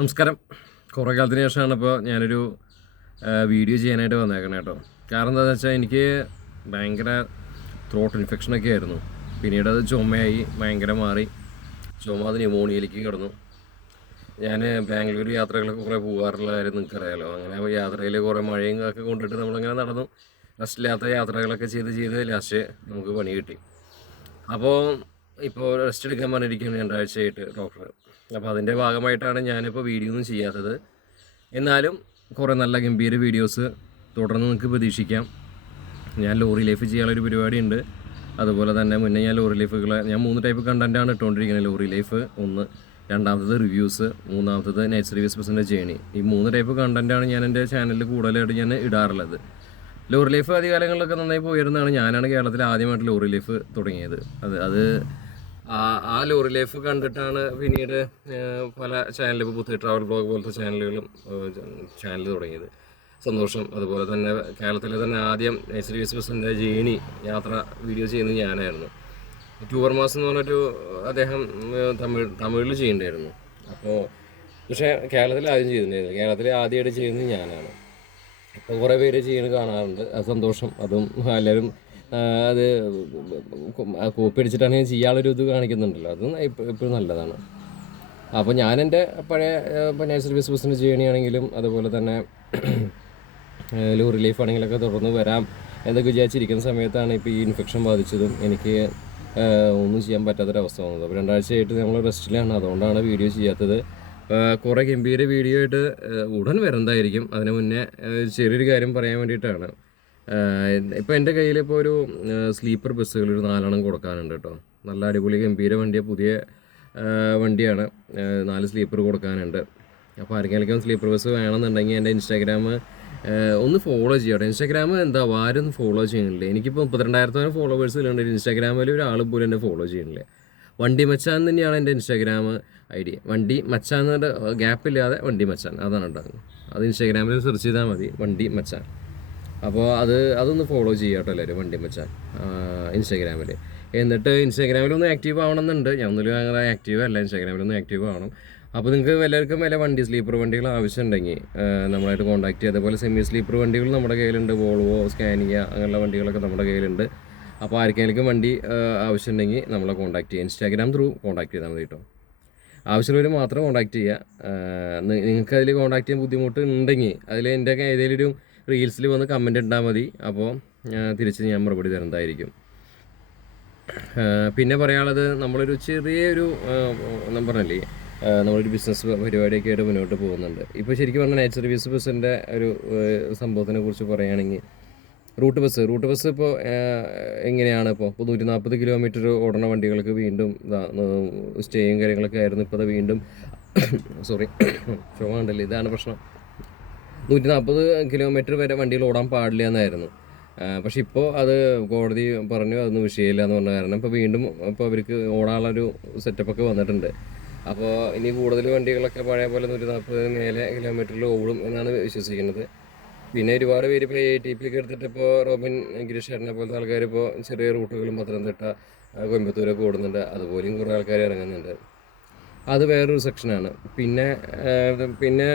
നമസ്കാരം. കുറേ കാലത്തിന് ശേഷമാണ് ഇപ്പോൾ ഞാനൊരു വീഡിയോ ചെയ്യാനായിട്ട് വന്നേക്കണേ കേട്ടോ. കാരണം എന്താണെന്ന് വെച്ചാൽ എനിക്ക് ഭയങ്കര ത്രോട്ട് ഇൻഫെക്ഷനൊക്കെ ആയിരുന്നു. പിന്നീട് അത് ചുമയായി ഭയങ്കര മാറി. ചുമ അത് ന്യൂമോണിയയിലേക്ക് കിടന്നു. ഞാൻ ബാംഗ്ലൂർ യാത്രകളൊക്കെ കുറേ പോകാറുള്ള കാര്യം നിങ്ങൾക്കറിയാലോ. അങ്ങനെ യാത്രയിൽ കുറേ മഴയും ഒക്കെ കൊണ്ടിട്ട് നമ്മളിങ്ങനെ നടന്നു. റെസ്റ്റില്ലാത്ത യാത്രകളൊക്കെ ചെയ്ത് ലാസ്റ്റ് നമുക്ക് പണി കിട്ടി. അപ്പോൾ ഇപ്പോൾ റെസ്റ്റ് എടുക്കാൻ പറഞ്ഞിരിക്കുകയാണ് രണ്ടാഴ്ചയായിട്ട് ഡോക്ടർ. അപ്പോൾ അതിൻ്റെ ഭാഗമായിട്ടാണ് ഞാനിപ്പോൾ വീഡിയോ ഒന്നും ചെയ്യാത്തത്. എന്നാലും കുറേ നല്ല ഗംഭീര വീഡിയോസ് തുടർന്ന് നിങ്ങൾക്ക് പ്രതീക്ഷിക്കാം. ഞാൻ ലോറി ലൈഫ് ചെയ്യാനുള്ളൊരു പരിപാടിയുണ്ട്. അതുപോലെ തന്നെ മുന്നേ ഞാൻ ലോറി ലൈഫുകളെ 3 ടൈപ്പ് കണ്ടൻറ്റാണ് ഇട്ടുകൊണ്ടിരിക്കുന്നത്. ലോറി ലൈഫ് 1, രണ്ടാമത്തത് റിവ്യൂസ്, മൂന്നാമത്തത് നൈറ്റ് സർവീസ് ബസ്സിൻ്റെ ജേണി. ഈ 3 ടൈപ്പ് കണ്ടൻറ്റാണ് ഞാൻ എൻ്റെ ചാനലിൽ കൂടുതലായിട്ട് ഞാൻ ഇടാറുള്ളത്. ലോറി ലൈഫ് ആദ്യകാലങ്ങളിലൊക്കെ നന്നായി പോയിരുന്നതാണ്. ഞാനാണ് കേരളത്തിൽ ആദ്യമായിട്ട് ലോറി ലൈഫ് തുടങ്ങിയത്. അത് ആ ലോറി ലൈഫ് കണ്ടിട്ടാണ് പിന്നീട് പല ചാനൽ, ഇപ്പോൾ പുതിയ ട്രാവൽ ബ്ലോഗ് പോലത്തെ ചാനൽ തുടങ്ങിയത്. സന്തോഷം. അതുപോലെ തന്നെ കേരളത്തിലെ തന്നെ ആദ്യം നൈറ്റ് സർവീസ് ബസ്സിൻ്റെ ജേണി യാത്ര വീഡിയോ ചെയ്യുന്നത് ഞാനായിരുന്നു. ടൂർ മാസം എന്ന് പറഞ്ഞൊരു അദ്ദേഹം തമിഴിൽ ചെയ്യണ്ടായിരുന്നു. അപ്പോൾ പക്ഷേ കേരളത്തിൽ ആദ്യം ചെയ്തിട്ടുണ്ടായിരുന്നു. കേരളത്തിൽ ആദ്യമായിട്ട് ചെയ്യുന്നത് ഞാനാണ്. അപ്പോൾ കുറേ പേര് ചെയ്യുന്നത് കാണാറുണ്ട്. അത് സന്തോഷം. അതും എല്ലാവരും അത് കോപ്പി അടിച്ചിട്ടാണെങ്കിൽ ചെയ്യാനുള്ളൊരു ഇത് കാണിക്കുന്നുണ്ടല്ലോ. അതും ഇപ്പോഴും നല്ലതാണ്. അപ്പോൾ ഞാൻ എൻ്റെ പഴയ നൈറ്റ് സർവീസ് ബസ്സിൻ്റെ ജേണിയാണെങ്കിലും അതുപോലെ തന്നെ ലോറി ലൈഫ് ആണെങ്കിലൊക്കെ തുടർന്ന് വരാം എന്നൊക്കെ വിചാരിച്ചിരിക്കുന്ന സമയത്താണ് ഇപ്പോൾ ഈ ഇൻഫെക്ഷൻ ബാധിച്ചതും എനിക്ക് ഒന്നും ചെയ്യാൻ പറ്റാത്തൊരവസ്ഥ വന്നത്. അപ്പോൾ 2 ആഴ്ചയായിട്ട് നമ്മൾ റെസ്റ്റിലാണ്. അതുകൊണ്ടാണ് വീഡിയോ ചെയ്യാത്തത്. കുറേ ഗംഭീര വീഡിയോ ആയിട്ട് ഉടൻ വരുന്നതായിരിക്കും. അതിന് മുന്നേ ചെറിയൊരു കാര്യം പറയാൻ വേണ്ടിയിട്ടാണ്. ഇപ്പോൾ എൻ്റെ കയ്യിൽ ഇപ്പോൾ ഒരു സ്ലീപ്പർ ബസ്സുകൾ ഒരു 4 കൊടുക്കാനുണ്ട് കേട്ടോ. നല്ല അടിപൊളി ഗംഭീര വണ്ടിയാണ്, പുതിയ വണ്ടിയാണ്. 4 സ്ലീപ്പർ കൊടുക്കാനുണ്ട്. അപ്പോൾ ആർക്കെങ്കിലും സ്ലീപ്പർ ബസ് വേണമെന്നുണ്ടെങ്കിൽ എൻ്റെ ഇൻസ്റ്റാഗ്രാം ഒന്ന് ഫോളോ ചെയ്യട്ടെ. ഇൻസ്റ്റാഗ്രാം ആരും ഫോളോ ചെയ്യുന്നില്ല. എനിക്കിപ്പോൾ 32,000 ഫോളോവേഴ്സ് ഉണ്ട്. ഇൻസ്റ്റാഗ്രാമിൽ ഒരാൾ പോലും എന്നെ ഫോളോ ചെയ്യുന്നില്ല. വണ്ടി മച്ചാൻ തന്നെയാണ് എൻ്റെ ഇൻസ്റ്റാഗ്രാം ID. വണ്ടി മച്ചാൻ എന്നിട്ട് ഗ്യാപ്പില്ലാതെ വണ്ടി മച്ചാൻ, അതാണ് ഉണ്ടാകുന്നത്. അത് ഇൻസ്റ്റാഗ്രാമിൽ സെർച്ച് ചെയ്താൽ മതി, വണ്ടി മച്ചാൻ. അപ്പോൾ അതൊന്ന് ഫോളോ ചെയ്യാം കേട്ടോ എല്ലാവരും, വണ്ടി മച്ചാൻ ഇൻസ്റ്റാഗ്രാമിൽ. എന്നിട്ട് ഇൻസ്റ്റാഗ്രാമിലൊന്ന് ആക്റ്റീവ് ആവണമെന്നുണ്ട്. ഞാൻ ഒന്നിലും അങ്ങനെ ആക്റ്റീവ് അല്ല, ഇൻസ്റ്റാഗ്രാമിലൊന്ന് ആക്റ്റീവ് ആവണം. അപ്പോൾ നിങ്ങൾക്ക് എല്ലാവർക്കും വല്ല വണ്ടി സ്ലീപ്പർ വണ്ടികൾ ആവശ്യമുണ്ടെങ്കിൽ നമ്മളായിട്ട് കോൺടാക്ട് ചെയ്യുക. അതേപോലെ സെമി സ്ലീപ്പർ വണ്ടികൾ നമ്മുടെ കയ്യിലുണ്ട്. വോൾവോ, സ്കാനിയ അങ്ങനെയുള്ള വണ്ടികളൊക്കെ നമ്മുടെ കയ്യിലുണ്ട്. അപ്പോൾ ആർക്കെങ്കിലും വണ്ടി ആവശ്യമുണ്ടെങ്കിൽ നമ്മളെ കോൺടാക്ട് ചെയ്യുക. ഇൻസ്റ്റാഗ്രാം ത്രൂ കോൺടാക്ട് ചെയ്താൽ മതി കേട്ടോ. ആവശ്യമുള്ളവർ മാത്രം കോൺടാക്ട് ചെയ്യുക. നിങ്ങൾക്ക് അതിൽ കോൺടാക്ട് ചെയ്യാൻ ബുദ്ധിമുട്ട് ഉണ്ടെങ്കിൽ അതിൽ എൻ്റെ ഏതെങ്കിലും ഒരു റീൽസിൽ വന്ന് കമൻറ്റ് ഇട്ടാൽ മതി. അപ്പോൾ തിരിച്ച് ഞാൻ മറുപടി തരുന്നതായിരിക്കും. പിന്നെ പറയാനുള്ളത്, നമ്മളൊരു ചെറിയൊരു പറഞ്ഞില്ലേ, നമ്മളൊരു ബിസിനസ് പരിപാടിയൊക്കെ ആയിട്ട് മുന്നോട്ട് പോകുന്നുണ്ട്. ഇപ്പോൾ ശരിക്കും പറഞ്ഞാൽ നൈറ്റ് സർവീസ് ബസ്സിൻ്റെ ഒരു സംഭവത്തിനെ കുറിച്ച് പറയുകയാണെങ്കിൽ, റൂട്ട് ബസ് ഇപ്പോൾ എങ്ങനെയാണ് ഇപ്പോൾ 140 കിലോമീറ്റർ ഓടുന്ന വണ്ടികൾക്ക് വീണ്ടും സ്റ്റേയും കാര്യങ്ങളൊക്കെ ആയിരുന്നു. ഇപ്പോൾ അത് വീണ്ടും ചുമ ഉണ്ടല്ലോ, ഇതാണ് പ്രശ്നം. 140 കിലോമീറ്റർ വരെ വണ്ടികൾ ഓടാൻ പാടില്ല എന്നായിരുന്നു. പക്ഷെ ഇപ്പോൾ അത് കോടതി പറഞ്ഞു അതൊന്നും വിഷയമില്ല എന്ന് പറഞ്ഞ കാരണം ഇപ്പോൾ വീണ്ടും അവർക്ക് ഓടാനുള്ളൊരു സെറ്റപ്പൊക്കെ വന്നിട്ടുണ്ട്. അപ്പോൾ ഇനി കൂടുതൽ വണ്ടികളൊക്കെ പഴയ പോലെ 140 മേലെ കിലോമീറ്ററിൽ ഓടും എന്നാണ് വിശ്വസിക്കുന്നത്. പിന്നെ ഒരുപാട് പേര് ഇപ്പോൾ ATP ഒക്കെ എടുത്തിട്ട് ഇപ്പോൾ റോബിൻ ഗിരീഷേട്ടനെ പോലത്തെ ആൾക്കാർ ഇപ്പോൾ ചെറിയ റൂട്ടുകളും പത്തനംതിട്ട, കോയമ്പത്തൂരൊക്കെ ഓടുന്നുണ്ട്. അതുപോലെയും കുറേ ആൾക്കാർ ഇറങ്ങുന്നുണ്ട്. അത് വേറൊരു സെക്ഷനാണ്. പിന്നെ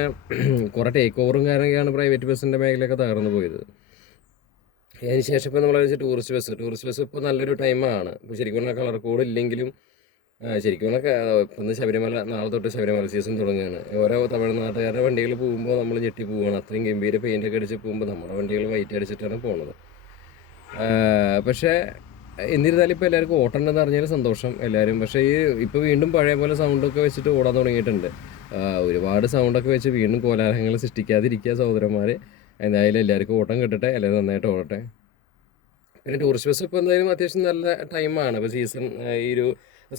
കുറേ ടേക്ക് ഓവറും കാര്യമൊക്കെയാണ് പ്രൈവറ്റ് ബസ്സിൻ്റെ മേഖലയൊക്കെ തകർന്നു പോയത്. അതിന് ശേഷം ഇപ്പോൾ നമ്മൾ ടൂറിസ്റ്റ് ബസ് ഇപ്പോൾ നല്ലൊരു ടൈമാണ്. ഇപ്പോൾ ശരിക്കും പറഞ്ഞാൽ കളർ കോഡ് ഇല്ലെങ്കിലും ശരിക്കും പറഞ്ഞാൽ ഇന്ന് ശബരിമല, നാളെ തൊട്ട് ശബരിമല സീസൺ തുടങ്ങുകയാണ്. ഓരോ തമിഴ്നാട്ടുകാരുടെ വണ്ടികൾ പോകുമ്പോൾ നമ്മൾ ഞെട്ടി പോവുകയാണ്. അത്രയും ഗംഭീര പെയിൻ്റൊക്കെ അടിച്ച് പോകുമ്പോൾ നമ്മുടെ വണ്ടികൾ വൈറ്റ് അടിച്ചിട്ടാണ് പോകുന്നത്. പക്ഷേ എന്നിരുന്നാലും ഇപ്പോൾ എല്ലാവർക്കും ഓട്ടമുണ്ടെന്ന് അറിഞ്ഞാൽ സന്തോഷം എല്ലാവരും. പക്ഷേ ഇപ്പോൾ വീണ്ടും പഴയ പോലെ സൗണ്ടൊക്കെ വെച്ചിട്ട് ഓടാൻ തുടങ്ങിയിട്ടുണ്ട്. ഒരുപാട് സൗണ്ടൊക്കെ വെച്ച് വീണ്ടും കോലാഹലങ്ങൾ സൃഷ്ടിക്കാതിരിക്കുക സഹോദരന്മാർ. എന്തായാലും എല്ലാവർക്കും ഓട്ടം കിട്ടട്ടെ, എല്ലാവരും നന്നായിട്ട് ഓടട്ടെ. പിന്നെ ടൂറിസ്റ്റ് ബസ് ഇപ്പോൾ എന്തായാലും അത്യാവശ്യം നല്ല ടൈമാണ്. ഇപ്പോൾ സീസൺ ഈ ഒരു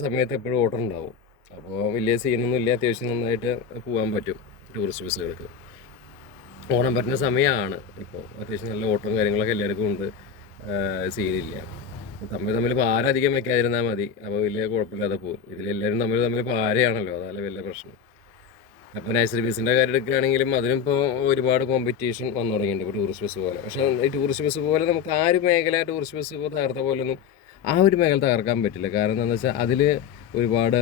സമയത്ത് എപ്പോഴും ഓട്ടം ഉണ്ടാവും. അപ്പോൾ വലിയ സീനൊന്നും ഇല്ല, അത്യാവശ്യം നന്നായിട്ട് പോകാൻ പറ്റും ടൂറിസ്റ്റ് ബസ്സുകൾക്ക്. ഓടാൻ പറ്റുന്ന സമയമാണ് ഇപ്പോൾ. അത്യാവശ്യം നല്ല ഓട്ടവും കാര്യങ്ങളൊക്കെ എല്ലാവർക്കും ഉണ്ട്, സീനില്ല. തമ്മിൽ ഭാരം വയ്ക്കാതിരുന്നാൽ മതി, അപ്പോൾ വലിയ കുഴപ്പമില്ലാതെ പോകും. ഇതിലെല്ലാവരും തമ്മിൽ ഭാരയാണല്ലോ, അതല്ല വലിയ പ്രശ്നം. അപ്പോൾ നൈറ്റ് സർവീസിൻ്റെ കാര്യം എടുക്കുകയാണെങ്കിലും അതിനിപ്പോൾ ഒരുപാട് കോമ്പറ്റീഷൻ വന്നു തുടങ്ങിയിട്ടുണ്ട് ഇപ്പോൾ ടൂറിസ്റ്റ് ബസ് പോലെ. പക്ഷേ ഈ ടൂറിസ്റ്റ് ബസ് പോലെ നമുക്ക് ആ ഒരു മേഖല ടൂറിസ്റ്റ് ബസ് ഇപ്പോൾ തകർത്ത പോലൊന്നും ആ ഒരു മേഖല തകർക്കാൻ പറ്റില്ല. കാരണം എന്താണെന്ന് വെച്ചാൽ അതിൽ ഒരുപാട്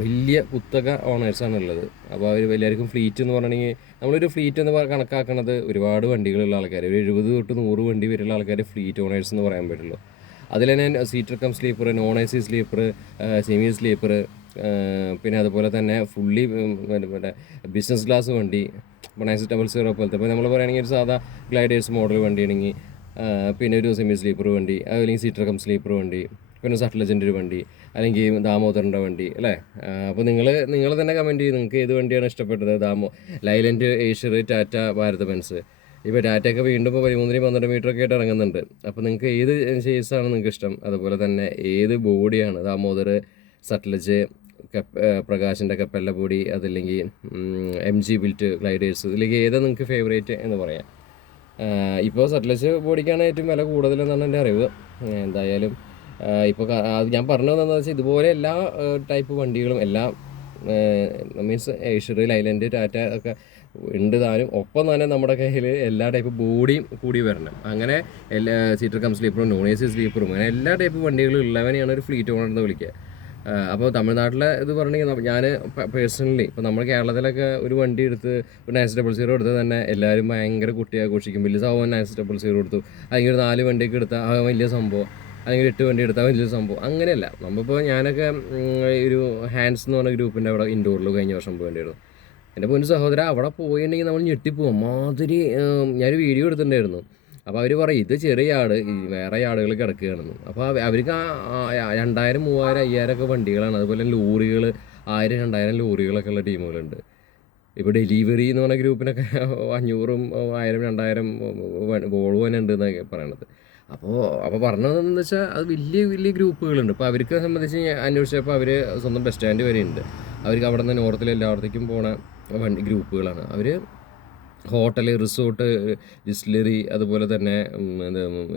വലിയ കുത്തക ഓണേഴ്സാണ് ഉള്ളത്. അപ്പോൾ അവർ എല്ലാവർക്കും ഫ്ലീറ്റ് എന്ന് പറഞ്ഞിട്ടുണ്ടെങ്കിൽ നമ്മളൊരു ഫ്ലീറ്റ് എന്ന് കണക്കാക്കുന്നത് ഒരുപാട് വണ്ടികളുള്ള ആൾക്കാർ, ഒരു 70 തൊട്ട് 100 വണ്ടി വരെയുള്ള ആൾക്കാർ ഫ്ലീറ്റ് ഓണേഴ്സ് എന്ന് പറയാൻ പറ്റുള്ളൂ. അതിൽ തന്നെ seater come sleeper, non A C sleeper, semi sleeper, പിന്നെ അതുപോലെ തന്നെ ഫുള്ളി മറ്റേ ബിസിനസ് ക്ലാസ് വണ്ടി, ഇപ്പോൾ 900 പോലത്തെ, ഇപ്പോൾ നമ്മൾ പറയുകയാണെങ്കിൽ ഒരു സാധാ ഗ്ലൈഡേഴ്സ് മോഡൽ വണ്ടിയാണെങ്കിൽ, പിന്നെ ഒരു സെമി സ്ലീപ്പർ വണ്ടി, അല്ലെങ്കിൽ സീറ്റർ കം സ്ലീപ്പർ വണ്ടി, പിന്നെ സട്ട്ലജിൻ്റെ ഒരു വണ്ടി, അല്ലെങ്കിൽ ദാമോദറിൻ്റെ വണ്ടി അല്ലേ. അപ്പോൾ നിങ്ങൾ തന്നെ കമൻറ്റ് ചെയ്യും നിങ്ങൾക്ക് ഏത് വണ്ടിയാണ് ഇഷ്ടപ്പെട്ടത്. Leyland, Eicher, Tata, Bharat Benz. ഇപ്പോൾ ടാറ്റയൊക്കെ വീണ്ടും ഇപ്പോൾ 13-12 മീറ്ററൊക്കെ ആയിട്ട് ഇറങ്ങുന്നുണ്ട്. അപ്പോൾ നിങ്ങൾക്ക് ഏത് ചേസാണ് നിങ്ങൾക്ക് ഇഷ്ടം, അതുപോലെ തന്നെ ഏത് ബോഡിയാണ്, ദാമോദർ, സട്ട്ലജ്, പ്രകാശിൻ്റെ കപ്പലിൻ്റെ ബോഡി, അതല്ലെങ്കിൽ MG ബിൽറ്റ് ഗ്ലൈഡേഴ്സ്, ഇതിലേക്ക് ഏതാണ് നിങ്ങൾക്ക് ഫേവറേറ്റ് എന്ന് പറയാം. ഇപ്പോൾ സട്ട്ലജ് ബോഡിക്കാണ് ഏറ്റവും വില കൂടുതലെന്നാണ് എൻ്റെ അറിവ്. എന്തായാലും ഇപ്പോൾ അത് ഞാൻ പറഞ്ഞതെന്ന് വെച്ചാൽ ഇതുപോലെ എല്ലാ ടൈപ്പ് വണ്ടികളും എല്ലാം മീൻസ് ഏഷ്യർ, ലൈലൻഡ്, ടാറ്റ ഒക്കെ ഉണ്ട് താനും. ഒപ്പം തന്നെ നമ്മുടെ കയ്യിൽ എല്ലാ ടൈപ്പ് ബോഡിയും കൂടി വരണം. അങ്ങനെ എല്ലാ സീറ്റർ കം സ്ലീപ്പറും നോൺ എ സി സ്ലീപ്പറും അങ്ങനെ എല്ലാ ടൈപ്പ് വണ്ടികളും ഉള്ളവനെയാണ് ഒരു ഫ്ലീറ്റ് ഓണർ എന്ന് വിളിക്കുക. അപ്പോൾ തമിഴ്നാട്ടിലെ ഇത് പറഞ്ഞിട്ടുണ്ടെങ്കിൽ ഞാൻ പേഴ്സണലി ഇപ്പോൾ നമ്മുടെ കേരളത്തിലൊക്കെ ഒരു വണ്ടി എടുത്ത് ഒരു 900 എടുത്ത് തന്നെ എല്ലാവരും ഭയങ്കര കുട്ടി ആഘോഷിക്കും. വലിയ സംഭവം 900 എടുത്തു, അല്ലെങ്കിൽ ഒരു 4 വണ്ടിയൊക്കെ എടുത്താൽ അത് വലിയ സംഭവം, അല്ലെങ്കിൽ 8 വണ്ടി എടുത്താൽ വലിയ സംഭവം. അങ്ങനെയല്ല. നമ്മളിപ്പോൾ ഞാനൊക്കെ ഒരു ഹാൻഡ്സ് എന്ന് പറഞ്ഞ ഗ്രൂപ്പിൻ്റെ അവിടെ ഇൻഡോറിൽ കഴിഞ്ഞ വർഷം പോകേണ്ടിയിരുന്നു. എൻ്റെ പൊന്നു സഹോദര, അവിടെ പോയിട്ടുണ്ടെങ്കിൽ നമ്മൾ ഞെട്ടിപ്പോവും മാതിരി. ഞാനൊരു വീഡിയോ എടുത്തിട്ടുണ്ടായിരുന്നു. അപ്പോൾ അവർ പറയും ഇത് ചെറിയ ആട്, വേറെ ആടുകൾ കിടക്കുകയാണെന്ന്. അപ്പോൾ അവർക്ക് 2000, 3000, 5000 ഒക്കെ വണ്ടികളാണ്. അതുപോലെ ലോറികൾ 1000, 2000 ലോറികളൊക്കെ ഉള്ള ടീമുകളുണ്ട്. ഇപ്പോൾ ഡെലിവറി എന്ന് പറഞ്ഞ ഗ്രൂപ്പിനൊക്കെ 500, 1000, 2000 വോൾവോ തന്നെ ഉണ്ട് എന്നൊക്കെ പറയണത്. അപ്പോൾ പറഞ്ഞതെന്ന് വെച്ചാൽ അത് വലിയ വലിയ ഗ്രൂപ്പുകളുണ്ട്. ഇപ്പോൾ അവർക്ക് സംബന്ധിച്ച് അന്വേഷിച്ചപ്പോൾ അവർ സ്വന്തം ബസ് സ്റ്റാൻഡ് വരെ ഉണ്ട്. അവർക്ക് അവിടെ നിന്ന് നോർത്തിൽ എല്ലായിടത്തേക്കും പോണ വണ്ടി ഗ്രൂപ്പുകളാണ്. അവർ ഹോട്ടൽ, റിസോർട്ട്, ഡിസ്റ്റിലറി, അതുപോലെ തന്നെ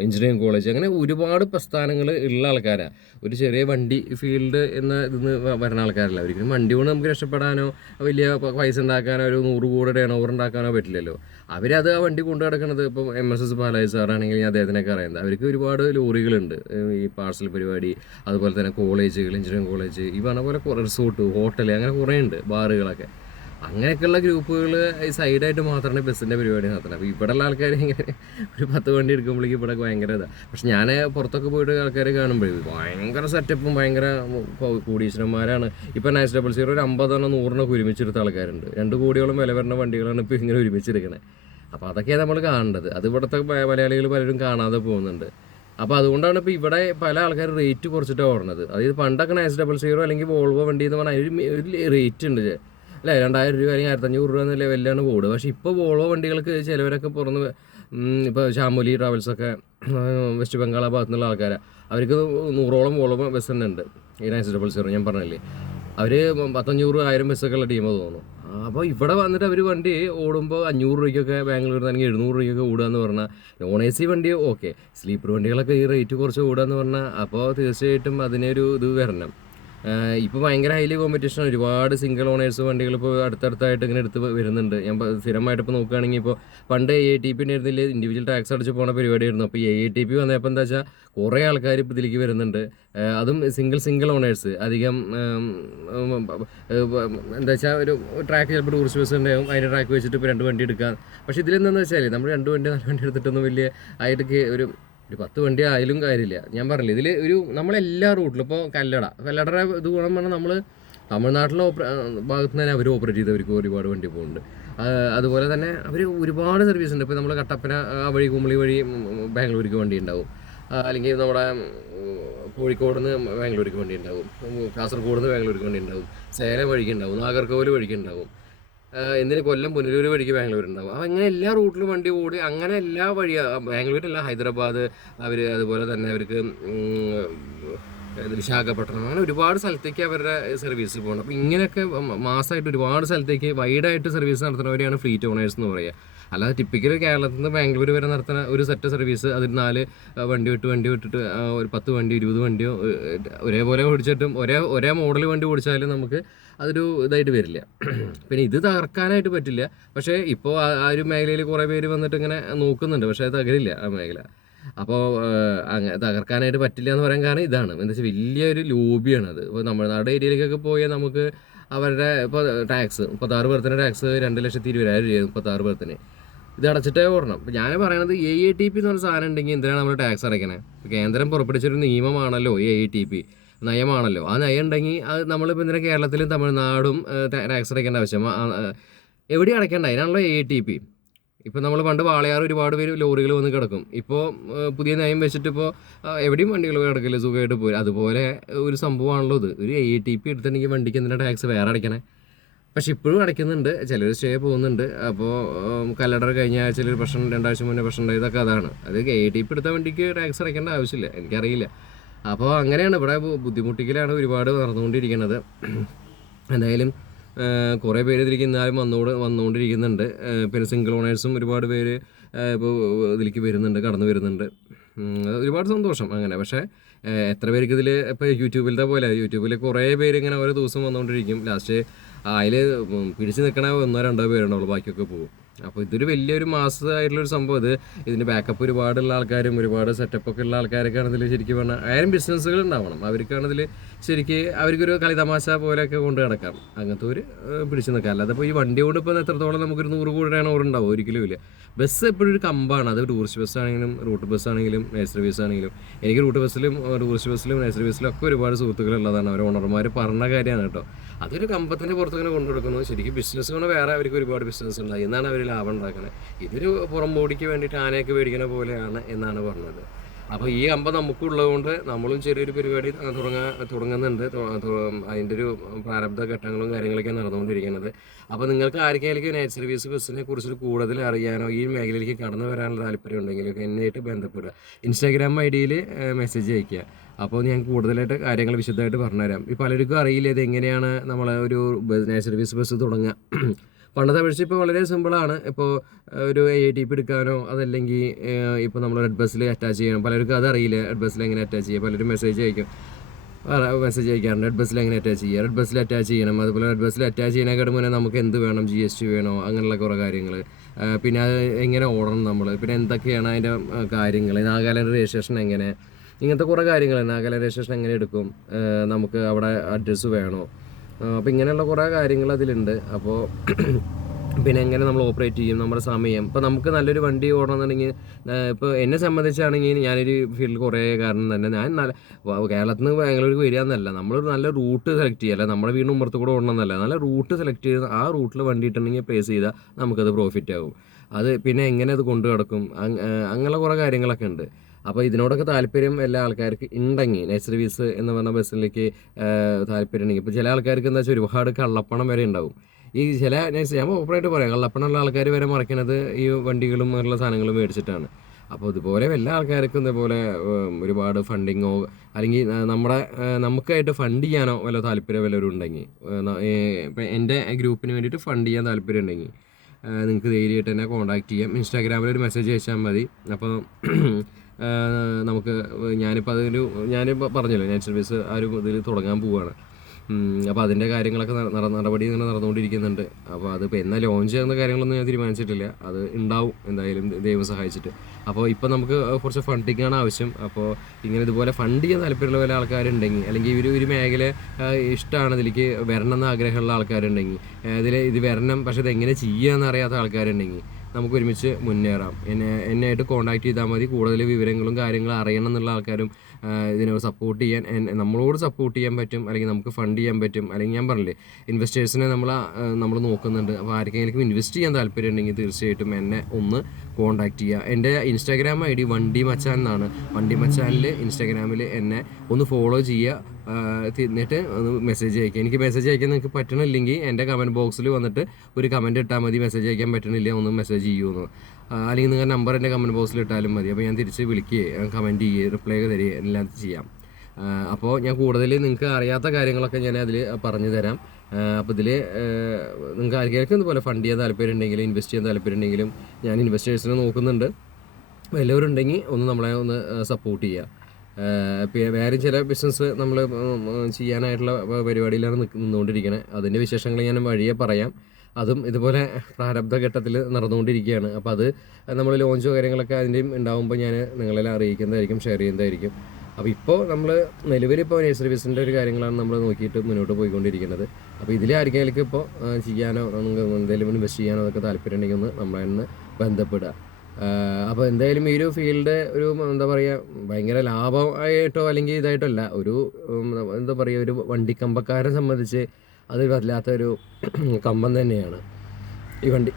എഞ്ചിനീയറിംഗ് കോളേജ്, അങ്ങനെ ഒരുപാട് പ്രസ്ഥാനങ്ങൾ ഉള്ള ആൾക്കാരാണ്. ഒരു ചെറിയ വണ്ടി ഫീൽഡ് എന്ന ഇതിന്ന് വരുന്ന ആൾക്കാരല്ല. ഒരിക്കലും വണ്ടി കൊണ്ട് നമുക്ക് രക്ഷപ്പെടാനോ വലിയ പൈസ ഉണ്ടാക്കാനോ ഒരു 100 കോടി ടേൺ ഓവർ ഉണ്ടാക്കാനോ പറ്റില്ലല്ലോ. അവരത് ആ വണ്ടി കൊണ്ടു നടക്കുന്നത്. ഇപ്പം MSS ബാലാജി സാറാണെങ്കിൽ ഞാൻ അദ്ദേഹത്തിനൊക്കെ അറിയുന്നത്. അവർക്ക് ഒരുപാട് ലോറികളുണ്ട്, ഈ പാർസൽ പരിപാടി, അതുപോലെ തന്നെ കോളേജുകൾ, എഞ്ചിനീയറിംഗ് കോളേജ്, ഈ പറഞ്ഞ പോലെ റിസോർട്ട്, ഹോട്ടൽ, അങ്ങനെ കുറേ ഉണ്ട്, ബാറുകളൊക്കെ. അങ്ങനെയൊക്കെയുള്ള ഗ്രൂപ്പുകൾ ഈ സൈഡായിട്ട് മാത്രമാണ് ബസ്സിൻ്റെ പരിപാടി നടത്തുന്നത്. അപ്പോൾ ഇവിടെയുള്ള ആൾക്കാർ ഇങ്ങനെ ഒരു 10 വണ്ടി എടുക്കുമ്പോഴേക്കും ഇവിടെ ഭയങ്കര ഇതാണ്. പക്ഷെ ഞാൻ പുറത്തൊക്കെ പോയിട്ട് ആൾക്കാർ കാണുമ്പോഴേ ഭയങ്കര സെറ്റപ്പും ഭയങ്കര കോടീശ്വരന്മാരാണ്. ഇപ്പോൾ 900 ഒരു 50 100 ഒരുമിച്ചെടുത്ത ആൾക്കാരുണ്ട്. 2 കോടിയോളം വില വരുന്ന വണ്ടികളാണ് ഇപ്പോൾ ഇങ്ങനെ ഒരുമിച്ചെടുക്കണത്. അപ്പോൾ അതൊക്കെയാണ് നമ്മൾ കാണേണ്ടത്. അത് ഇവിടുത്തെ മലയാളികൾ പലരും കാണാതെ പോകുന്നുണ്ട്. അപ്പോൾ അതുകൊണ്ടാണ് ഇപ്പോൾ ഇവിടെ പല ആൾക്കാർ റേറ്റ് കുറച്ചിട്ടാണ് ഓടുന്നത്. അതായത് പണ്ടൊക്കെ 900 അല്ലെങ്കിൽ വോൾവോ വണ്ടി എന്ന് പറഞ്ഞാൽ ഒരു റേറ്റ് ഉണ്ട് അല്ലേ, 2000 രൂപ അല്ലെങ്കിൽ 1500 രൂപ എന്ന ലെവലിലാണ് ഓടുക. പക്ഷേ ഇപ്പോൾ വോൾവോ വണ്ടികൾക്ക് ചിലവരൊക്കെ പുറന്ന് ഇപ്പോൾ ഷാമോലി ട്രാവൽസൊക്കെ വെസ്റ്റ് ബംഗാൾ ആ ഭാഗത്തു നിന്നുള്ള ആൾക്കാരാണ്. അവർക്ക് 100ഓളം വോൾവോ ബസ് തന്നെ ഉണ്ട്. ഈ 900 ഞാൻ പറഞ്ഞില്ലേ, അവർ 1500, 1000 ബസ്സൊക്കെ ഉള്ള ടീമെന്ന് തോന്നുന്നു. അപ്പോൾ ഇവിടെ വന്നിട്ട് അവർ വണ്ടി ഓടുമ്പോൾ 500 രൂപയ്ക്കൊക്കെ ബാംഗ്ലൂരിൽ അല്ലെങ്കിൽ 700 രൂപയ്ക്കൊക്കെ ഓടുക എന്ന് പറഞ്ഞാൽ, നോൺ എ സി വണ്ടി ഓക്കെ, സ്ലീപ്പർ വണ്ടികളൊക്കെ ഈ റേറ്റ് കുറച്ച് ഓടുക എന്ന് പറഞ്ഞാൽ അപ്പോൾ തീർച്ചയായിട്ടും അതിനൊരു ഇത് വരണം. ഇപ്പോൾ ഭയങ്കര ഹൈലി കോമ്പറ്റീഷൻ, ഒരുപാട് സിംഗിൾ ഓണേഴ്സ് വണ്ടികൾ ഇപ്പോൾ അടുത്തടുത്തായിട്ട് ഇങ്ങനെ എടുത്ത് വരുന്നുണ്ട്. ഞാൻ സ്ഥിരമായിട്ട് ഇപ്പോൾ നോക്കുകയാണെങ്കിൽ ഇപ്പോൾ പണ്ട് AATP ഉണ്ടായിരുന്നില്ല, ഇൻഡിവിജ്വൽ ടാക്സ് അടിച്ച് പോകുന്ന പരിപാടിയായിരുന്നു. അപ്പോൾ AATP വന്നപ്പോൾ എന്താ വെച്ചാൽ കുറേ ആൾക്കാർ ഇപ്പോൾ ഇതിലേക്ക് വരുന്നുണ്ട്. അതും സിംഗിൾ ഓണേഴ്സ് അധികം. എന്താ വെച്ചാൽ ഒരു ട്രാക്ക് ചിലപ്പോൾ ടൂറിസ്റ്റ് ബസ് ഉണ്ടാവും, അതിൻ്റെ ട്രാക്ക് വെച്ചിട്ട് ഇപ്പോൾ 2 വണ്ടി എടുക്കാം. പക്ഷേ ഇതിലെന്താണെന്ന് വെച്ചാൽ നമ്മൾ 2 വണ്ടി 4 വണ്ടി എടുത്തിട്ടൊന്നും വലിയ ആയിട്ടൊക്കെ ഒരു 10 വണ്ടി ആയാലും കാര്യമില്ല. ഞാൻ പറഞ്ഞില്ല, ഇതിൽ ഒരു നമ്മളെല്ലാ റൂട്ടിലും ഇപ്പോൾ കല്ലടയുടെ ഇത് ഗുണം പറഞ്ഞാൽ നമ്മൾ തമിഴ്നാട്ടിലെ ഭാഗത്ത് തന്നെ അവർ ഓപ്പറേറ്റ് ചെയ്തവർക്ക് ഒരുപാട് വണ്ടി പോകുന്നുണ്ട്. അതുപോലെ തന്നെ അവർ ഒരുപാട് സർവീസ് ഉണ്ട്. ഇപ്പോൾ നമ്മൾ കട്ടപ്പന ആ വഴി, കുമളി വഴി ബാംഗ്ലൂർക്ക് വണ്ടി ഉണ്ടാവും, അല്ലെങ്കിൽ നമ്മുടെ കോഴിക്കോട് നിന്ന് ബാംഗ്ലൂർക്ക് വണ്ടി ഉണ്ടാവും, കാസർഗോഡ് നിന്ന് ബാംഗ്ലൂർക്ക് വണ്ടി ഉണ്ടാവും, സേലം വഴിക്ക് ഉണ്ടാവും, നാഗർകോവിൽ വഴിക്ക് ഉണ്ടാവും, എന്തിന് കൊല്ലം, പുനലൂർ വഴിക്ക് ബാംഗ്ലൂർ ഉണ്ടാവും. അപ്പോൾ അങ്ങനെ എല്ലാ റൂട്ടിലും വണ്ടി ഓടി, അങ്ങനെ എല്ലാ ബാംഗ്ലൂരല്ല, ഹൈദരാബാദ് അവർ, അതുപോലെ തന്നെ അവർക്ക് വിശാഖപട്ടണം, അങ്ങനെ ഒരുപാട് സ്ഥലത്തേക്ക് അവരുടെ സർവീസ് പോകണം. അപ്പോൾ ഇങ്ങനെയൊക്കെ മാസമായിട്ട് ഒരുപാട് സ്ഥലത്തേക്ക് വൈഡായിട്ട് സർവീസ് നടത്തുന്നവരെയാണ് ഫ്ലീറ്റ് ഓണേഴ്സ് എന്ന് പറയുക. അല്ലാതെ ടിപ്പിക്കൽ കേരളത്തിൽ നിന്ന് ബാംഗ്ലൂർ വരെ നടത്തുന്ന ഒരു സെറ്റ് സർവീസ്, അതിൽ 4 വണ്ടി വിട്ടിട്ട് ഒരു 10 വണ്ടി 20 വണ്ടിയോ ഒരേപോലെ ഓടിച്ചിട്ടും ഒരേ മോഡൽ വണ്ടി ഓടിച്ചാലും നമുക്ക് അതൊരു ഇതായിട്ട് വരില്ല. പിന്നെ ഇത് തകർക്കാനായിട്ട് പറ്റില്ല. പക്ഷേ ഇപ്പോൾ ആ ഒരു മേഖലയിൽ കുറേ പേര് വന്നിട്ട് ഇങ്ങനെ നോക്കുന്നുണ്ട്. പക്ഷേ അത് തകരില്ല ആ മേഖല. അപ്പോൾ തകർക്കാനായിട്ട് പറ്റില്ല എന്ന് പറയാൻ കാരണം ഇതാണ്. എന്താ വെച്ചാൽ വലിയൊരു ലോബിയാണത്. ഇപ്പോൾ തമിഴ്നാട് ഏരിയയിലേക്കൊക്കെ പോയാൽ നമുക്ക് അവരുടെ ഇപ്പോൾ ടാക്സ് 36 ബർത്തിന് ടാക്സ് 2,20,000 രൂപ 36 ബർത്തിന്. ഇത് അടച്ചിട്ടേ ഓടണം. ഇപ്പം ഞാൻ പറയണത് AATP എന്ന് പറഞ്ഞ സാധനം ഉണ്ടെങ്കിൽ എന്തിനാണ് നമ്മൾ ടാക്സ് അടയ്ക്കണേ? കേന്ദ്രം പുറപ്പെടുവിച്ചൊരു നിയമമാണല്ലോ AATP, നയമാണല്ലോ. ആ നയം ഉണ്ടെങ്കിൽ അത് നമ്മളിപ്പോൾ എന്തിനാ കേരളത്തിലും തമിഴ്നാടും ടാക്സ് അടയ്ക്കേണ്ട ആവശ്യം? എവിടെയും അടയ്ക്കേണ്ട, അതിനാണല്ലോ AATP. ഇപ്പോൾ നമ്മൾ പണ്ട് വാളയാർ ഒരുപാട് പേര് ലോറികൾ വന്ന് കിടക്കും. ഇപ്പോൾ പുതിയ നയം വെച്ചിട്ട് ഇപ്പോൾ എവിടെയും വണ്ടികൾ കിടക്കില്ല, സുഖമായിട്ട് പോയി. അതുപോലെ ഒരു സംഭവമാണല്ലോ ഇത്. ഒരു AATP എടുത്തിട്ടുണ്ടെങ്കിൽ വണ്ടിക്ക് എന്തിനാ ടാക്സ് വേറെ അടയ്ക്കണേ? പക്ഷെ ഇപ്പോഴും അടയ്ക്കുന്നുണ്ട്, ചിലർ സ്റ്റേ പോകുന്നുണ്ട്. അപ്പോൾ കല്ലടർ കഴിഞ്ഞ ആഴ്ചയിൽ ഒരു പ്രശ്നം, 2 ആഴ്ച മുന്നേ പ്രശ്നം ഉണ്ടായതൊക്കെ അതാണ്. അത് AATP എടുത്ത വണ്ടിക്ക് ടാക്സ് അടയ്ക്കേണ്ട ആവശ്യമില്ല, എനിക്കറിയില്ല. അപ്പോൾ അങ്ങനെയാണ് ഇവിടെ ബുദ്ധിമുട്ടിക്കലാണ് ഒരുപാട് നടന്നുകൊണ്ടിരിക്കുന്നത്. എന്തായാലും കുറേ പേര് ഇതിലേക്ക് എന്നാലും വന്നുകൊണ്ടിരിക്കുന്നുണ്ട്. പിന്നെ സിംഗിൾ ഓണേഴ്സും ഒരുപാട് പേര് ഇപ്പോൾ ഇതിലേക്ക് വരുന്നുണ്ട്, കടന്നു വരുന്നുണ്ട്. ഒരുപാട് സന്തോഷം അങ്ങനെ. പക്ഷേ എത്ര പേർക്ക് ഇതിൽ ഇപ്പോൾ യൂട്യൂബിലത്തെ പോലെ യൂട്യൂബിൽ കുറേ പേര് ഇങ്ങനെ ഓരോ ദിവസം വന്നുകൊണ്ടിരിക്കും. ലാസ്റ്റ് അതിൽ പിടിച്ച് നിൽക്കണ 1-2 പേരുണ്ടാവുള്ളൂ, ബാക്കിയൊക്കെ പോകും. അപ്പോൾ ഇതൊരു വലിയൊരു മാസമായിട്ടുള്ളൊരു സംഭവം. ഇതിന് ബാക്കപ്പ് ഒരുപാടുള്ള ആൾക്കാരും ഒരുപാട് സെറ്റപ്പൊക്കെ ഉള്ള ആൾക്കാരൊക്കെയാണ് ഇതിൽ ശരിക്കും പറഞ്ഞാൽ 1000 ബിസിനസ്സുകൾ ഉണ്ടാവണം. അവർക്കാണിതിൽ ശരിക്ക് അവർക്കൊരു കളി തമാശ പോലെയൊക്കെ കൊണ്ട് കിടക്കാം. അങ്ങനത്തെ ഒരു പിടിച്ച് നിൽക്കാം. അല്ലാതെ ഇപ്പോൾ ഈ വണ്ടി കൊണ്ട് ഇപ്പോൾ എത്രത്തോളം നമുക്കൊരു 100 കോടിയാണ് ഓടുണ്ടാവും? ഒരിക്കലും ഇല്ല. ബസ് എപ്പോഴും ഒരു കമ്പാണ്. അത് ടൂറിസ്റ്റ് ബസ്സാണെങ്കിലും റൂട്ട് ബസ്സാണെങ്കിലും നഴ്സറി ബസ്സാണെങ്കിലും. എനിക്ക് റൂട്ട് ബസ്സിലും ടൂറിസ്റ്റ് ബസ്സിലും നഴ്സറി ബസ്സിലും ഒക്കെ ഒരുപാട് സുഹൃത്തുക്കളുള്ളതാണ്. അവർ ഓണർമാർ പറഞ്ഞ കാര്യമാണ് കേട്ടോ. അതൊരു കമ്പത്തിൻ്റെ പുറത്തിങ്ങനെ കൊണ്ടുകൊടുക്കുന്നു. ശരിക്കും ബിസിനസ് കൊണ്ട് വേറെ അവർക്ക് ഒരുപാട് ബിസിനസ് ഉണ്ടായി എന്നാണ് അവർ ലാഭം ഉണ്ടാക്കുന്നത്. ഇതൊരു പുറം ബോഡിക്ക് വേണ്ടിയിട്ട് ആനയൊക്കെ മേടിക്കുന്ന പോലെയാണ് എന്നാണ് പറഞ്ഞത്. അപ്പോൾ ഈ കമ്പ നമുക്കുള്ളത് കൊണ്ട് നമ്മളും ചെറിയൊരു പരിപാടി തുടങ്ങുന്നുണ്ട്. അതിൻ്റെ ഒരു പ്രാരബ്ധ ഘട്ടങ്ങളും കാര്യങ്ങളൊക്കെ നടന്നുകൊണ്ടിരിക്കുന്നത്. അപ്പോൾ നിങ്ങൾക്ക് ആർക്കെങ്കിലും നൈറ്റ് സർവീസ് ബസ്സിനെ കുറിച്ച് കൂടുതൽ അറിയാനോ ഈ മേഖലയിലേക്ക് കടന്നു വരാനുള്ള താല്പര്യം ഉണ്ടെങ്കിലൊക്കെ എന്നെയായിട്ട് ബന്ധപ്പെടുക. ഇൻസ്റ്റാഗ്രാം ID-യിൽ മെസ്സേജ് അയയ്ക്കുക. അപ്പോൾ ഞാൻ കൂടുതലായിട്ട് കാര്യങ്ങൾ വിശദമായിട്ട് പറഞ്ഞുതരാം. ഈ പലർക്കും അറിയില്ല ഇതെങ്ങനെയാണ് നമ്മൾ ഒരു നൈറ്റ് സർവീസ് ബസ് തുടങ്ങുക. പണ്ടത്തെ അപേക്ഷിച്ച് ഇപ്പോൾ വളരെ സിമ്പിളാണ്. ഇപ്പോൾ ഒരു AATP എടുക്കാനോ അതല്ലെങ്കിൽ ഇപ്പോൾ നമ്മൾ റെഡ് ബസ്സിൽ അറ്റാച്ച് ചെയ്യണം. പലർക്കും അതറിയില്ല, റെഡ് ബസ്സിൽ എങ്ങനെ അറ്റാച്ച് ചെയ്യുക. പലരും മെസ്സേജ് അയക്കാറുണ്ട്, റെഡ് ബസ്സിൽ എങ്ങനെ അറ്റാച്ച് ചെയ്യുക, റെഡ് ബസ്സിൽ അറ്റാച്ച് ചെയ്യണം. അതുപോലെ റെഡ് ബസ്സിൽ അറ്റാച്ച് ചെയ്യുന്നതിനേക്കാൾ മുന്നേ നമുക്ക് എന്ത് വേണം, GST വേണോ, അങ്ങനെയുള്ള കുറേ കാര്യങ്ങൾ. പിന്നെ അത് എങ്ങനെ ഓടണം നമ്മൾ, പിന്നെ എന്തൊക്കെയാണ് അതിൻ്റെ കാര്യങ്ങൾ, നാഗാലാൻഡ് രജിസ്ട്രേഷൻ എങ്ങനെ, ഇങ്ങനത്തെ കുറേ കാര്യങ്ങൾ. നാഗാലാൻഡ് രജിസ്ട്രേഷൻ എങ്ങനെ എടുക്കും, നമുക്ക് അവിടെ അഡ്രസ്സ് വേണോ, അപ്പോൾ ഇങ്ങനെയുള്ള കുറേ കാര്യങ്ങൾ അതിലുണ്ട്. അപ്പോൾ പിന്നെ എങ്ങനെ നമ്മൾ ഓപ്പറേറ്റ് ചെയ്യും, നമ്മുടെ സമയം. ഇപ്പോൾ നമുക്ക് നല്ലൊരു വണ്ടി ഓടണമെന്നുണ്ടെങ്കിൽ ഇപ്പോൾ എന്നെ സംബന്ധിച്ചാണെങ്കിൽ ഞാനൊരു ഫീൽഡിൽ കുറേ കാരണം തന്നെ ഞാൻ കേരളത്തിൽ നിന്ന് ബാംഗ്ലൂർക്ക് വരിക എന്നല്ല, നമ്മളൊരു നല്ല റൂട്ട് സെലക്ട് ചെയ്യുക. നമ്മുടെ വീടിന് ഉമ്മർത്ത് കൂടെ ഓടണമെന്നല്ല, നല്ല റൂട്ട് സെലക്ട് ചെയ്ത് ആ റൂട്ടിൽ വണ്ടി ഇട്ടുണ്ടെങ്കിൽ പേസ് ചെയ്താൽ നമുക്കത് പ്രോഫിറ്റ് ആകും. അത് പിന്നെ എങ്ങനെ അത് കൊണ്ടു കിടക്കും, അങ്ങനെയുള്ള കുറേ കാര്യങ്ങളൊക്കെ ഉണ്ട്. അപ്പോൾ ഇതിനോടൊക്കെ താല്പര്യം എല്ലാ ആൾക്കാർക്ക് ഉണ്ടെങ്കിൽ നൈറ്റ് സർവീസ് എന്ന് പറഞ്ഞ ബസ്സിലേക്ക് താല്പര്യം ഉണ്ടെങ്കിൽ, ഇപ്പോൾ ചില ആൾക്കാർക്ക് എന്താ വെച്ചാൽ ഒരുപാട് കള്ളപ്പണം വരെ ഉണ്ടാവും. ഈ ചില ഞാൻ ഓപ്പറേറ്റ് പറയാം, കള്ളപ്പണമുള്ള ആൾക്കാർ വരെ മറിക്കണത് ഈ വണ്ടികളും അങ്ങനെയുള്ള സാധനങ്ങളും മേടിച്ചിട്ടാണ്. അപ്പോൾ ഇതുപോലെ എല്ലാ ആൾക്കാർക്കും ഇതേപോലെ ഒരുപാട് ഫണ്ടിങ്ങോ അല്ലെങ്കിൽ നമുക്കായിട്ട് ഫണ്ട് ചെയ്യാനോ വല്ല താല്പര്യം വല്ലവരും ഉണ്ടെങ്കിൽ, ഇപ്പം എൻ്റെ ഗ്രൂപ്പിന് വേണ്ടിയിട്ട് ഫണ്ട് ചെയ്യാൻ താല്പര്യം ഉണ്ടെങ്കിൽ നിങ്ങൾക്ക് ധൈര്യമായിട്ട് തന്നെ കോൺടാക്ട് ചെയ്യാം. ഇൻസ്റ്റാഗ്രാമിൽ ഒരു മെസ്സേജ് അയച്ചാൽ മതി. അപ്പോൾ നമുക്ക് ഞാനിപ്പോൾ പറഞ്ഞല്ലോ നൈറ്റ് സർവീസ് ആ ഒരു ഇതിൽ തുടങ്ങാൻ പോവുകയാണ്. അപ്പോൾ അതിൻ്റെ കാര്യങ്ങളൊക്കെ നടപടി ഇങ്ങനെ നടന്നുകൊണ്ടിരിക്കുന്നുണ്ട്. അപ്പോൾ അതിപ്പോൾ എന്നാ ലോഞ്ച് ചെയ്യുന്ന കാര്യങ്ങളൊന്നും ഞാൻ തീരുമാനിച്ചിട്ടില്ല. അത് ഉണ്ടാവും എന്തായാലും ദൈവം സഹായിച്ചിട്ട്. അപ്പോൾ ഇപ്പോൾ നമുക്ക് കുറച്ച് ഫണ്ടിങ്ങാണ് ആവശ്യം. അപ്പോൾ ഇങ്ങനെ ഇതുപോലെ ഫണ്ട് ചെയ്യാൻ താല്പര്യമുള്ള പല ആൾക്കാരുണ്ടെങ്കിൽ, അല്ലെങ്കിൽ ഒരു മേഖല ഇഷ്ടമാണ്, ഇതിലേക്ക് വരണം എന്ന് ആഗ്രഹമുള്ള ആൾക്കാരുണ്ടെങ്കിൽ, ഇത് വരണം പക്ഷേ ഇതെങ്ങനെ ചെയ്യുകയെന്ന് അറിയാത്ത ആൾക്കാരുണ്ടെങ്കിൽ നമുക്ക് ഒരുമിച്ച് മുന്നേറാം. എന്നെയായിട്ട് കോൺടാക്ട് ചെയ്താൽ മതി. കൂടുതൽ വിവരങ്ങളും കാര്യങ്ങളും അറിയണം എന്നുള്ള ആൾക്കാരും ഇതിനെ സപ്പോർട്ട് ചെയ്യാൻ, നമ്മളോട് സപ്പോർട്ട് ചെയ്യാൻ പറ്റും, അല്ലെങ്കിൽ നമുക്ക് ഫണ്ട് ചെയ്യാൻ പറ്റും. അല്ലെങ്കിൽ ഞാൻ പറഞ്ഞില്ലേ, ഇൻവെസ്റ്റേഴ്സിനെ നമ്മൾ നോക്കുന്നുണ്ട്. അപ്പോൾ ആർക്കെങ്കിലും ഇൻവെസ്റ്റ് ചെയ്യാൻ താല്പര്യം ഉണ്ടെങ്കിൽ തീർച്ചയായിട്ടും എന്നെ ഒന്ന് കോൺടാക്ട് ചെയ്യുക. എൻ്റെ ഇൻസ്റ്റാഗ്രാം ID വണ്ടി മച്ചാൻ എന്നാണ്. വണ്ടി മച്ചാനിൽ ഇൻസ്റ്റാഗ്രാമിൽ എന്നെ ഒന്ന് ഫോളോ ചെയ്യുക. എന്നിട്ട് ഒന്ന് മെസ്സേജ് അയക്കുക. എനിക്ക് മെസ്സേജ് അയക്കാൻ നിങ്ങൾക്ക് പറ്റണില്ലെങ്കിൽ എൻ്റെ കമൻറ്റ് ബോക്സിൽ വന്നിട്ട് ഒരു കമൻറ്റ് ഇട്ടാൽ മതി. മെസ്സേജ് അയക്കാൻ പറ്റണില്ല ഒന്ന് മെസ്സേജ് ചെയ്യുമെന്ന്, അല്ലെങ്കിൽ നിങ്ങളുടെ നമ്പർ എൻ്റെ കമൻറ്റ് ബോക്സിൽ ഇട്ടാലും മതി. അപ്പോൾ ഞാൻ തിരിച്ച് വിളിക്കുകയും കമൻറ്റ് ചെയ്യുകയും റിപ്ലൈ തരികയും എല്ലാം ചെയ്യാം. അപ്പോൾ ഞാൻ കൂടുതൽ നിങ്ങൾക്ക് അറിയാത്ത കാര്യങ്ങളൊക്കെ ഞാൻ അതിൽ പറഞ്ഞു തരാം. അപ്പോൾ ഇതിൽ നിങ്ങൾക്ക് ആർക്കെങ്കിലും ഇതുപോലെ ഫണ്ട് ചെയ്യാൻ താല്പര്യം ഉണ്ടെങ്കിലും ഇൻവെസ്റ്റ് ചെയ്യാൻ താല്പര്യം ഉണ്ടെങ്കിലും ഞാൻ ഇൻവെസ്റ്റേഴ്സിനെ നോക്കുന്നുണ്ട്. എല്ലാവരും ഉണ്ടെങ്കിൽ നമ്മളെ ഒന്ന് സപ്പോർട്ട് ചെയ്യുക. വേറെ ചില ബിസിനസ് നമ്മൾ ചെയ്യാനായിട്ടുള്ള പരിപാടിയിലാണ് നിന്നുകൊണ്ടിരിക്കുന്നത്. അതിൻ്റെ വിശേഷങ്ങൾ ഞാൻ വഴിയെ പറയാം. അതും ഇതുപോലെ പ്രാരബ്ധ ഘട്ടത്തിൽ നടന്നുകൊണ്ടിരിക്കുകയാണ്. അപ്പോൾ അത് നമ്മൾ ലോഞ്ചോ കാര്യങ്ങളൊക്കെ അതിൻ്റെയും ഉണ്ടാകുമ്പോൾ ഞാൻ നിങ്ങളെല്ലാം അറിയിക്കുന്നതായിരിക്കും, ഷെയർ ചെയ്യുന്നതായിരിക്കും. അപ്പോൾ ഇപ്പോൾ നമ്മൾ നിലവിലിപ്പോൾ നേഴ്സറി ബിസിൻ്റെ ഒരു കാര്യങ്ങളാണ് നമ്മൾ നോക്കിയിട്ട് മുന്നോട്ട് പോയിക്കൊണ്ടിരിക്കുന്നത്. അപ്പോൾ ഇതിൽ ആർക്കെങ്കിലും ഇപ്പോൾ ചെയ്യാനോ എന്തെങ്കിലും ഇൻവെസ്റ്റ് ചെയ്യാനോ അതൊക്കെ താല്പര്യം ഉണ്ടെങ്കിൽ ഒന്ന് നമ്മളെ ബന്ധപ്പെടുക. അപ്പോൾ എന്തായാലും ഈ ഒരു ഫീൽഡ് ഒരു എന്താ പറയുക ഭയങ്കര ലാഭമായിട്ടോ അല്ലെങ്കിൽ ഇതായിട്ടോ അല്ല, ഒരു എന്താ പറയുക ഒരു വണ്ടിക്കമ്പക്കാരെ സംബന്ധിച്ച് അത് വല്ലാത്തൊരു കമ്പം തന്നെയാണ് ഈ വണ്ടി.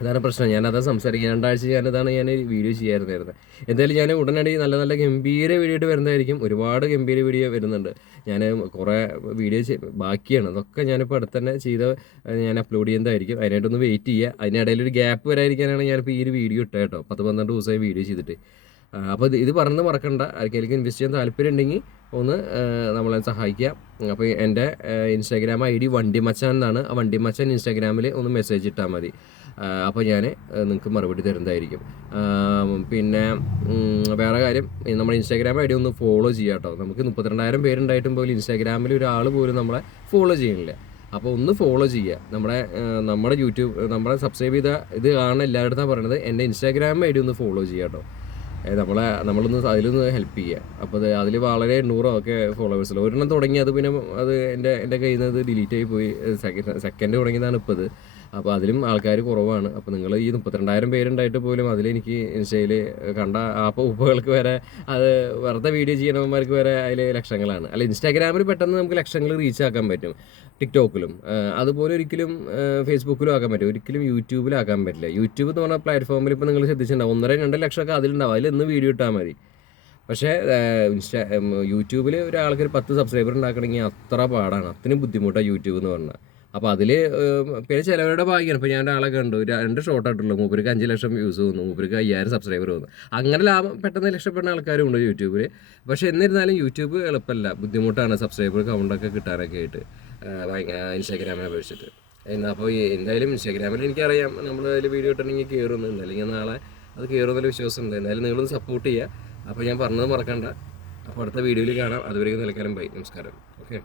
അതാണ് പ്രശ്നം. ഞാനതാ സംസാരിക്കുക, 2 ആഴ്ച ഞാനതാണ് വീഡിയോ ചെയ്യാറുണ്ടായിരുന്നത്. എന്തായാലും ഞാൻ ഉടനടി നല്ല നല്ല ഗംഭീര വീഡിയോ ആയിട്ട് വരുന്നതായിരിക്കും. ഒരുപാട് ഗംഭീര വീഡിയോ വരുന്നുണ്ട്. ഞാൻ കുറേ വീഡിയോ ബാക്കിയാണ്, അതൊക്കെ ഞാനിപ്പോൾ അടുത്ത് തന്നെ ഞാൻ അപ്ലോഡ് ചെയ്യുന്നതായിരിക്കും. അതിനായിട്ടൊന്ന് വെയിറ്റ് ചെയ്യുക. അതിനിടയിലൊരു ഗ്യാപ്പ് വരാതിരിക്കാനാണ് ഞാനിപ്പോൾ ഈ ഒരു വീഡിയോ ഇട്ടത് കേട്ടോ. 10-12 ദിവസമായി വീഡിയോ ചെയ്തിട്ട്. അപ്പോൾ ഇത് പറഞ്ഞ് മറക്കണ്ട. ആർക്കെങ്കിലും ഇൻവെസ്റ്റ് ചെയ്യാൻ താല്പര്യം ഉണ്ടെങ്കിൽ ഒന്ന് നമ്മളെ സഹായിക്കുക. അപ്പോൾ എൻ്റെ ഇൻസ്റ്റാഗ്രാം ID വണ്ടിമച്ചാൻ എന്നാണ്. ആ വണ്ടിമച്ചാൻ ഇൻസ്റ്റാഗ്രാമിൽ ഒന്ന് മെസ്സേജ് ഇട്ടാൽ മതി. അപ്പോൾ ഞാൻ നിങ്ങൾക്ക് മറുപടി തരുന്നതായിരിക്കും. പിന്നെ വേറെ കാര്യം, നമ്മുടെ ഇൻസ്റ്റാഗ്രാം ID ഒന്ന് ഫോളോ ചെയ്യുക കേട്ടോ. നമുക്ക് 32,000 പേരുണ്ടായിട്ടും പോലും ഇൻസ്റ്റാഗ്രാമിൽ ഒരാൾ പോലും നമ്മളെ ഫോളോ ചെയ്യുന്നില്ല. അപ്പോൾ ഒന്ന് ഫോളോ ചെയ്യുക. നമ്മുടെ യൂട്യൂബ് നമ്മുടെ സബ്സ്ക്രൈബ് ചെയ്ത ഇത് കാണുന്ന എല്ലായിടത്തും പറയണത് എൻ്റെ ഇൻസ്റ്റാഗ്രാം ID ഒന്ന് ഫോളോ ചെയ്യുക കേട്ടോ. നമ്മളൊന്ന് അതിലൊന്ന് ഹെൽപ്പ് ചെയ്യുക. അപ്പോൾ അതിൽ വളരെ 100 ഒക്കെ ഫോളോവേഴ്സുള്ളൂ. ഒരെണ്ണം തുടങ്ങി അത് പിന്നെ എൻ്റെ കയ്യിൽ നിന്ന് ഡിലീറ്റ് ആയി പോയി. സെക്കൻഡ് തുടങ്ങിയതാണ് ഇപ്പോൾ ഇത്. അപ്പോൾ അതിലും ആൾക്കാർ കുറവാണ്. അപ്പോൾ നിങ്ങൾ ഈ 32,000 പേരുണ്ടായിട്ട് പോലും അതിലെനിക്ക് ഇൻസ്റ്റയിൽ കണ്ട ഉപ്പകൾക്ക് വരെ അത് വെറുതെ വീഡിയോ ചെയ്യണവന്മാർക്ക് വരെ അതിൽ ലക്ഷങ്ങളാണ്. അല്ല, ഇൻസ്റ്റാഗ്രാമിൽ പെട്ടെന്ന് നമുക്ക് ലക്ഷങ്ങൾ റീച്ച് ആക്കാൻ പറ്റും, ടിക്ടോക്കിലും അതുപോലെ ഒരിക്കലും ഫേസ്ബുക്കിലും ആക്കാൻ പറ്റും, ഒരിക്കലും യൂട്യൂബിലാക്കാൻ പറ്റില്ല. യൂട്യൂബ് എന്ന് പറഞ്ഞ പ്ലാറ്റ്ഫോമിൽ ഇപ്പോൾ നിങ്ങൾ ശ്രദ്ധിച്ചിട്ടുണ്ടാവും 1-2 ലക്ഷമൊക്കെ അതിലുണ്ടാവും. അതിലൊന്ന് വീഡിയോ ഇട്ടാൽ മതി. പക്ഷേ യൂട്യൂബിൽ ഒരാൾക്ക് ഒരു 10 സബ്സ്ക്രൈബർ ഉണ്ടാക്കണമെങ്കിൽ അത്ര പാടാണ്, അത്രയും ബുദ്ധിമുട്ടാണ് യൂട്യൂബ് എന്ന് പറഞ്ഞാൽ. അപ്പോൾ അതിൽ പിന്നെ ചിലവരുടെ ഭാഗ്യമാണ്. ഇപ്പോൾ ഞാൻ ഒരാളെ കണ്ടു, 2 ഷോർട്ട് ആയിട്ടുള്ളൂ, മൂപ്പർക്ക് 5 ലക്ഷം വ്യൂസ് വന്നു, മൂപ്പർക്ക് 5000 സബ്സ്ക്രൈബർ വന്നു. അങ്ങനെ ലാഭം പെട്ടെന്ന് ലക്ഷപ്പെടുന്ന ആൾക്കാരും ഉണ്ട് യൂട്യൂബിൽ. പക്ഷേ എന്നിരുന്നാലും യൂട്യൂബ് എളുപ്പമല്ല, ബുദ്ധിമുട്ടാണ് സബ്സ്ക്രൈബർ കൗണ്ടൊക്കെ കിട്ടാനൊക്കെ ആയിട്ട് ഇൻസ്റ്റാഗ്രാമിനെ അപേക്ഷിച്ചിട്ട്. അപ്പോൾ എന്തായാലും ഇൻസ്റ്റാഗ്രാമിൽ എനിക്കറിയാം നമ്മൾ അതിൽ വീഡിയോ ഇട്ടിട്ടുണ്ടെങ്കിൽ കയറുന്നു, അല്ലെങ്കിൽ നാളെ അത് കയറുന്നൊരു വിശ്വാസമുണ്ട്. എന്തായാലും നിങ്ങളൊന്ന് സപ്പോർട്ട് ചെയ്യുക. അപ്പോൾ ഞാൻ പറഞ്ഞത് മറക്കണ്ട. അപ്പോൾ അടുത്ത വീഡിയോയിൽ കാണാം. അതുവരെയും നിലക്കാലം ബൈ, നമസ്കാരം. ഓക്കെ.